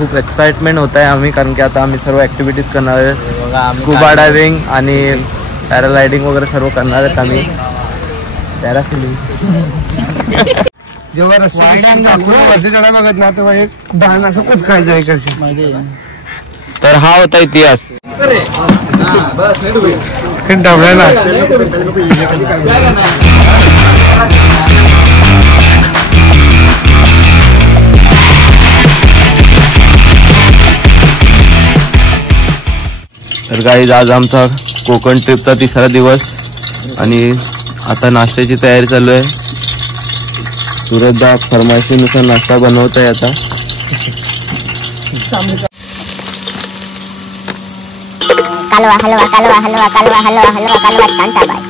खूप एक्साइटमेंट होत आहे आम्ही, कारण की आता आम्ही सर्व ॲक्टिव्हिटीज करणार आहे. स्कुबा डायव्हिंग आणि पॅराग्लायडिंग वगैरे सर्व करणार आहेत आम्ही. पॅरासिलिंग जेव्हा वरती चढायला बघत ना तेव्हा एक धान असं कुछ खायचं इकडचे. तर हा होता इतिहास. तर गाईज आज आमचा कोकण ट्रिपचा 3रा दिवस आणि आता नाश्त्याची तयारी चालू आहे. सूरजदा फरमाईशीनुसार नाश्ता बनवत आहे आता. कालवा हलवा कालवा हलवा कालवा हलवा हलवा कालवा शांताबाई.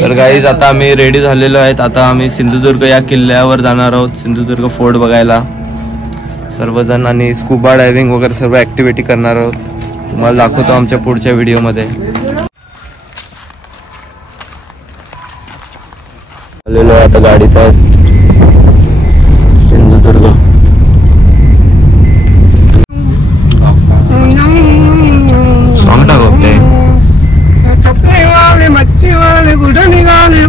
तर गाईज आता आम्ही रेडी झालेलो आहेत. आता आम्ही सिंधुदुर्ग या किल्ल्यावर जाणार आहोत, सिंधुदुर्ग फोर्ट बघायला सर्वजण, आणि स्कुबा डायव्हिंग वगैरे सर्व ॲक्टिव्हिटी करणार आहोत. तुम्हाला दाखवतो आमच्या पुढच्या व्हिडिओमध्ये. आलेलो आहे आता गाडीत सिंधुदुर्ग. सॉन्ग टाकते मच्छी वाले कुठे निघाले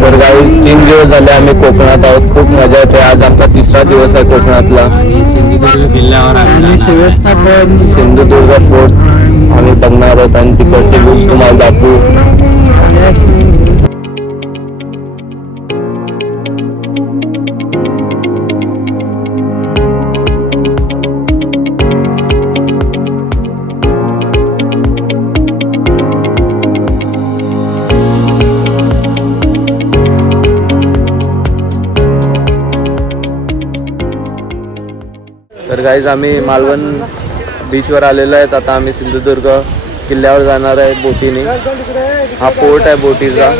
तर गाईज 3 दिवस झाले आम्ही कोकणात आहोत. खूप मजा येते. आज आमचा 3रा दिवस आहे कोकणातला. सिंधुदुर्ग किल्ल्यावर सिंधुदुर्ग फोर्ट आम्ही बघणार आहोत आणि तिकडचे लुक्स तुम्हाला दाखवू. तर गाईज आम्ही मालवण बीचवर आलेलो आहेत. आता आम्ही सिंधुदुर्ग किल्ल्यावर जाणार आहे बोटीने. हा पोर्ट आहे बोटीचा.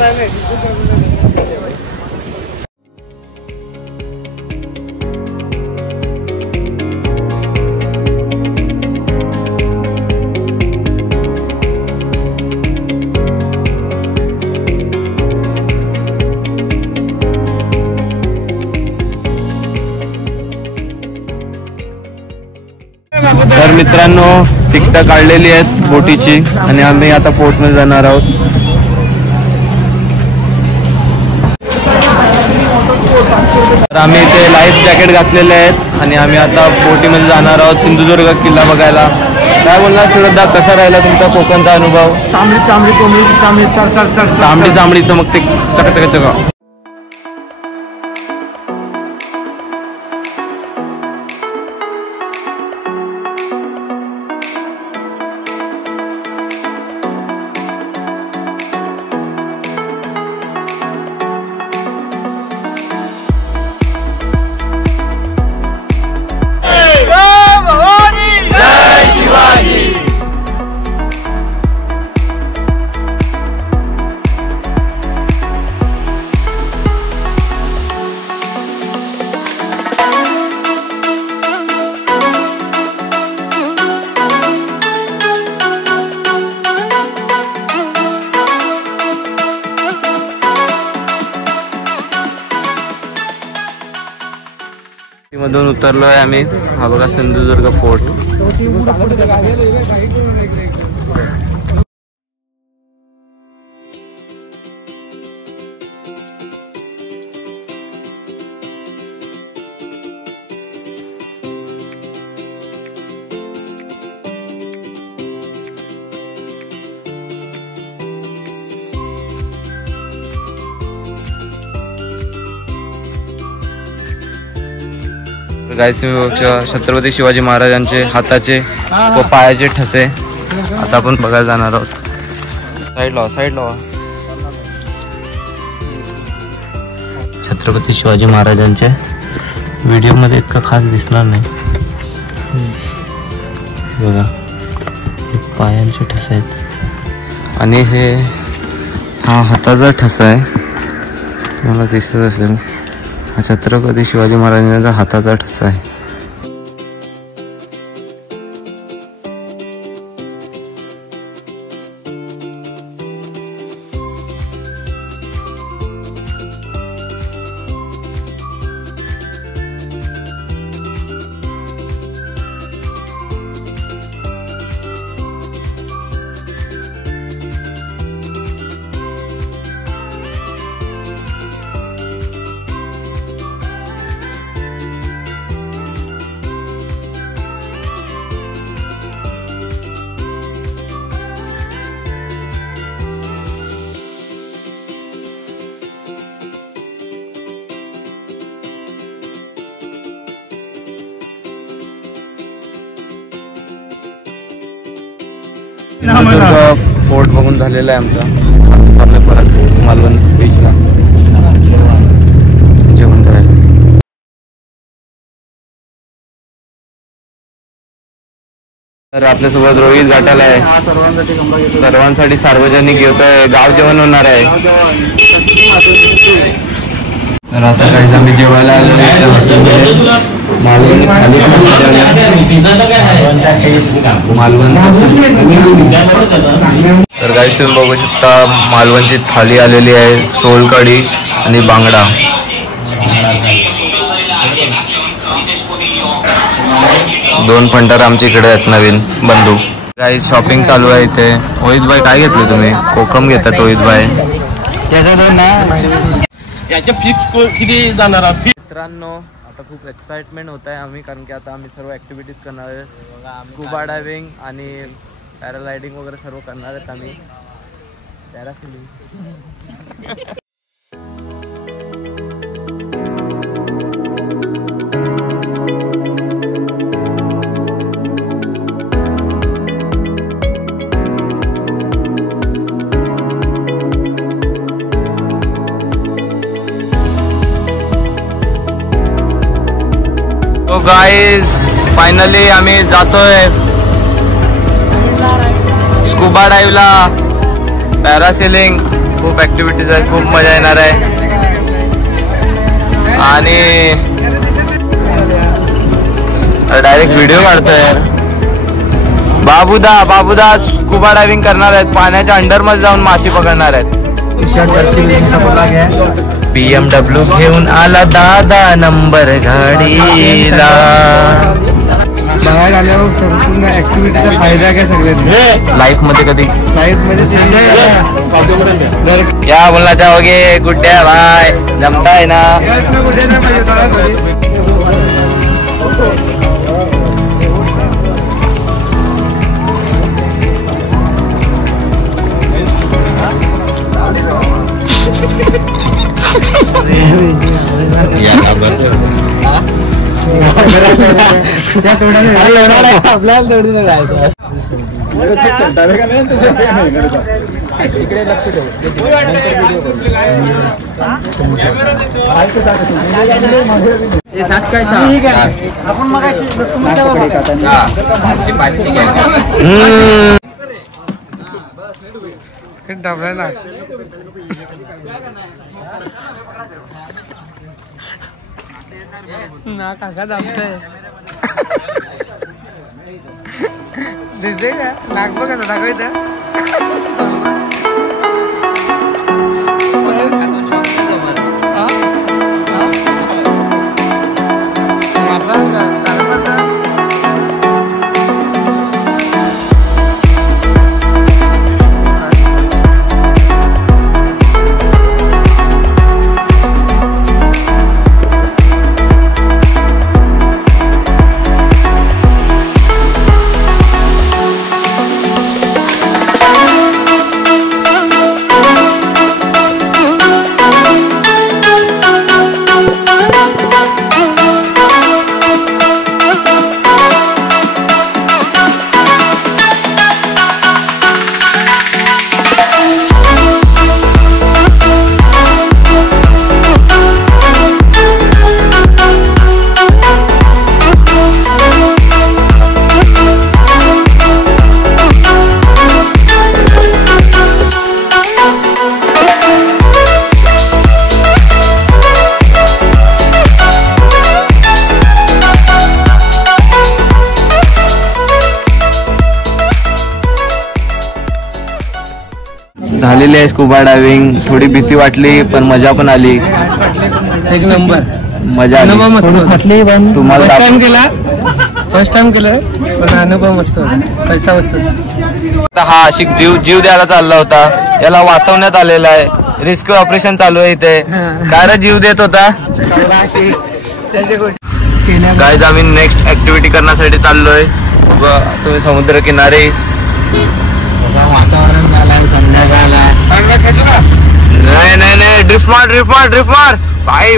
तर मित्रांनो तिकीट काढलेली आहेत बोटीची आणि आम्ही आता फोर्टमध्ये जाणार आहोत. तर आम्ही इथे लाईफ जॅकेट घातलेले आहेत आणि आम्ही आता बोटीमध्ये जाणार आहोत सिंधुदुर्ग किल्ला बघायला. काय बोलणार सूरजदा, कसा राहिला तुमचा कोकणचा अनुभव? चांबडी चांबडी कोंबडीची चांबडी चांबडी चांबडी चमकते चकचक. मधून उतरलो आहे आम्ही. हा बघा सिंधुदुर्ग फोर्ट. गाईस छत्रपती शिवाजी महाराजांचे हाताचे व पायाचे ठसे आता आपण बघायला जाणार आहोत. साईड लावा. छत्रपती शिवाजी महाराजांचे व्हिडिओ मध्ये इतकं खास दिसणार नाही. बघा पायांचे ठसे आहेत आणि हा हाताचा ठसा आहे. मला दिसत असेल हा छत्रपती शिवाजी महाराजांचा हाताचा ठसा आहे. सिंधुदुर्ग फोर्ट बघून झालेला आहे आमचा. चाललं परत मालवण बीचला जेवण करायला. तर आपल्यासोबत रोहित घाटाला आहे. सर्वांसाठी सार्वजनिक घेतोय. गाव जेवण होणार आहे. तर आता काही आम्ही जेवायला आलेलो मालवण खाली मालवण. तर काही तुम्ही बघू शकता मालवणची थाली आलेली आहे. सोलकढी आणि बांगडा. दोन पंटर आमच्या इकडे आहेत नवीन बंधू. काही शॉपिंग चालू आहे इथे. रोहित भाई काय घेतलं तुम्ही? कोकम घेतात रोहित भाई. मित्रांनो आता खूप एक्साइटमेंट होत आहे आम्ही, कारण की आता आम्ही सर्व ऍक्टिव्हिटीज करणार आहे. स्कुबा डायव्हिंग आणि पॅराग्लायडिंग वगैरे सर्व करणार आहेत आम्ही. पॅरासिलिंग. तो गाइस फायनली आम्ही जातोय स्कुबा डाईव्हला, पॅरासेलिंग. खूप ऍक्टिव्हिटीज आहेत, खूप मजा येणार आहे. आणि डायरेक्ट व्हिडिओ काढतोय. बाबूदा स्कुबा डायव्हिंग करणार आहेत. पाण्याच्या अंडर मध्ये जाऊन माशी पकडणार आहेत. BMW घेऊन आला दादा नंबर गाडीला. बाहेर आल्यावर संपूर्ण ऍक्टिव्हिटीचा फायदा काय सगळ्यात लाईफ मध्ये कधी लाईफ मध्ये क्या बोलना चाहोगे गुड्डे भाई? जमता है ना? इकडे लक्ष ठेव. आपण मग ना काका जमतंय. दिसते का नाक बघा दाखवायचं. झालेली आहे स्कुबा डायव्हिंग. थोडी भीती वाटली पण मजा पण आली. एक नंबर मजा आली. तुम्हाला फर्स्ट टाइम केलं पण अनुभव मस्त होता. पैसा वसूल. हा आशिक जीव द्यायला चालला होता. त्याला वाचवण्यात आलेला आहे. रेस्क्यू ऑपरेशन चालू आहे इथे. काय रे जीव देत होता? गाईज आम्ही नेक्स्ट ऍक्टिव्हिटी करण्यासाठी चाललोय. तुम्ही समुद्र किनारे. वातावरण झालं संध्याकाळला. नाही ड्रिफ्ट मार भाई